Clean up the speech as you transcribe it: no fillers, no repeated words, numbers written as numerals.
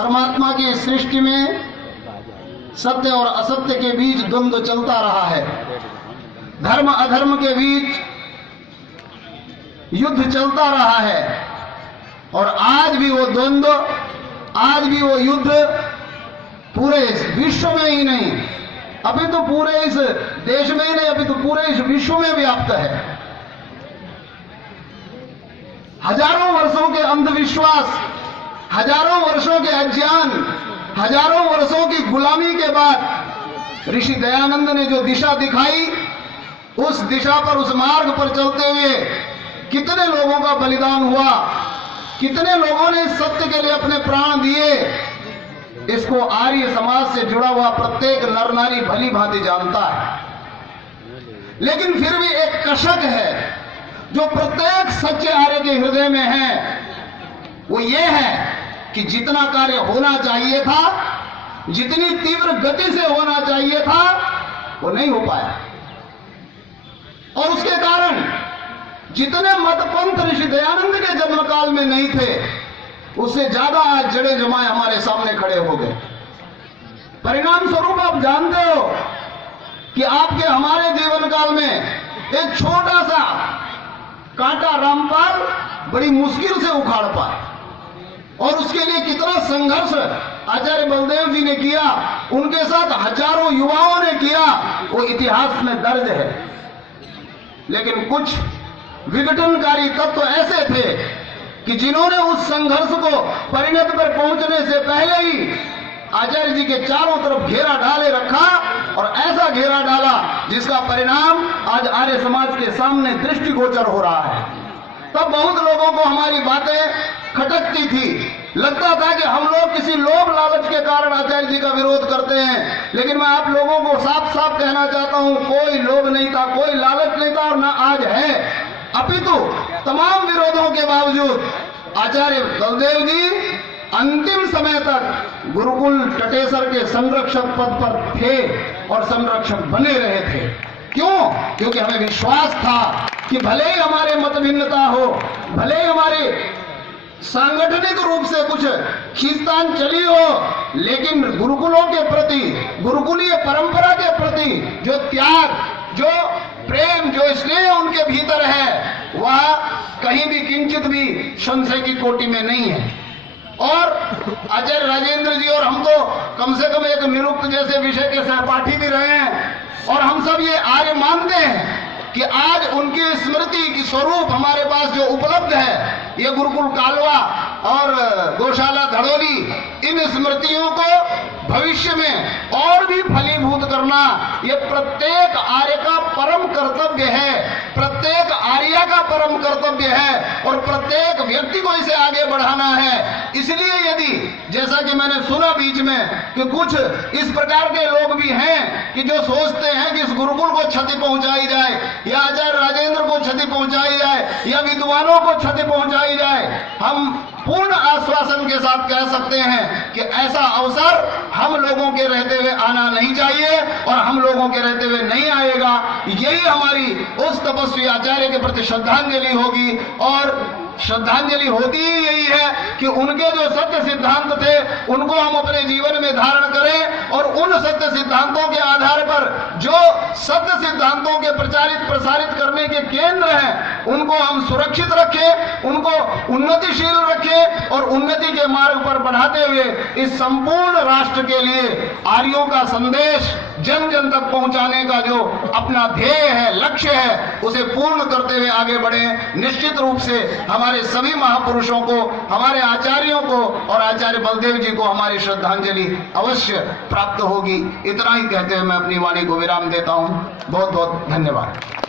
परमात्मा की सृष्टि में सत्य और असत्य के बीच द्वंद्व चलता रहा है, धर्म अधर्म के बीच युद्ध चलता रहा है। और आज भी वो द्वंद्व, आज भी वो युद्ध पूरे विश्व में ही नहीं, अभी तो पूरे इस देश में ही नहीं, अभी तो पूरे इस विश्व में व्याप्त है। हजारों वर्षों के अंधविश्वास, हजारों वर्षों के अज्ञान, हजारों वर्षों की गुलामी के बाद ऋषि दयानंद ने जो दिशा दिखाई, उस दिशा पर, उस मार्ग पर चलते हुए कितने लोगों का बलिदान हुआ, कितने लोगों ने इस सत्य के लिए अपने प्राण दिए, इसको आर्य समाज से जुड़ा हुआ प्रत्येक नर नारी भली भांति जानता है। लेकिन फिर भी एक कशक है जो प्रत्येक सच्चे आर्य के हृदय में है, वो ये है कि जितना कार्य होना चाहिए था, जितनी तीव्र गति से होना चाहिए था, वो नहीं हो पाया। और उसके कारण जितने मतपंथ ऋषि दयानंद के जन्म काल में नहीं थे, उससे ज्यादा आज जड़े जमाए हमारे सामने खड़े हो गए। परिणाम स्वरूप आप जानते हो कि आपके हमारे जीवन काल में एक छोटा सा कांटा रामपाल बड़ी मुश्किल से उखाड़ पाए, और उसके लिए कितना संघर्ष आचार्य बलदेव जी ने किया, उनके साथ हजारों युवाओं ने किया, वो इतिहास में दर्ज है। लेकिन कुछ विघटनकारी तत्व ऐसे थे कि जिन्होंने उस संघर्ष को परिणत पर पहुंचने से पहले ही आचार्य जी के चारों तरफ घेरा डाले रखा, और ऐसा घेरा डाला जिसका परिणाम आज आर्य समाज के सामने दृष्टिगोचर हो रहा है। तब बहुत लोगों को हमारी बातें खटकती थी, लगता था कि हम लोग किसी लोभ लालच के कारण आचार्य जी का विरोध करते हैं। लेकिन मैं आप लोगों को साफ साफ कहना चाहता हूं, कोई लोभ नहीं था, कोई लालच नहीं था, और ना आज है। अपितु तमाम विरोधों के बावजूद आचार्य बलदेव जी अंतिम समय तक गुरुकुल टटेसर के संरक्षक पद पर थे और संरक्षक बने रहे थे। क्यों? क्योंकि हमें विश्वास था कि भले ही हमारे मत भिन्नता हो, भले ही हमारे सांगठनिक रूप से कुछ खींचतान चली हो, लेकिन गुरुकुलों के प्रति, गुरुकुलीय परंपरा के प्रति जो त्याग, जो प्रेम, जो स्नेह उनके भीतर है, वह कहीं भी किंचित भी संशय की कोटि में नहीं है। और आचार्य राजेंद्र जी और हम तो कम से कम एक निरुक्त जैसे विषय के सहपाठी भी रहे हैं, और हम सब ये आर्य मानते हैं कि आज उनकी स्मृति की स्वरूप हमारे पास जो उपलब्ध है, ये गुरुकुल कालवा और गौशाला धड़ोली, इन स्मृतियों को भविष्य में और भी फलीभूत करना, ये प्रत्येक आर्य का परम कर्तव्य है, प्रत्येक आर्य का परम कर्तव्य है, और प्रत्येक व्यक्ति को इसे आगे बढ़ाना है। इसलिए यदि, जैसा कि मैंने सुना बीच में कि कुछ इस प्रकार के लोग भी हैं कि जो सोचते हैं कि इस गुरुकुल को क्षति पहुंचाई जाए, या आचार्य राजेंद्र को क्षति पहुंचाई जाए, या विद्वानों को क्षति पहुंचाई जाए, हम पूर्ण आश्वासन के साथ कह सकते हैं कि ऐसा अवसर हम लोगों के रहते हुए आना नहीं चाहिए, और हम लोगों के रहते हुए नहीं आएगा। यही हमारी उस तपस्वी आचार्य के प्रति श्रद्धांजलि होगी, और श्रद्धांजलि होती ही यही है कि उनके जो सत्य सिद्धांत थे उनको हम अपने जीवन में धारण करें, और उन सत्य सिद्धांतों के आधार पर जो सत्य सिद्धांतों के प्रचारित प्रसारित करने के केंद्र हैं उनको हम सुरक्षित रखें, उनको उन्नतिशील रखें, और उन्नति के मार्ग पर बढ़ाते हुए इस संपूर्ण राष्ट्र के लिए आर्यों का संदेश जन जन तक पहुंचाने का जो अपना ध्येय है, लक्ष्य है, उसे पूर्ण करते हुए आगे बढ़े। निश्चित रूप से हमारे सभी महापुरुषों को, हमारे आचार्यों को और आचार्य बलदेव जी को हमारी श्रद्धांजलि अवश्य प्राप्त होगी। इतना ही कहते हुए मैं अपनी वाणी को विराम देता हूं। बहुत बहुत धन्यवाद।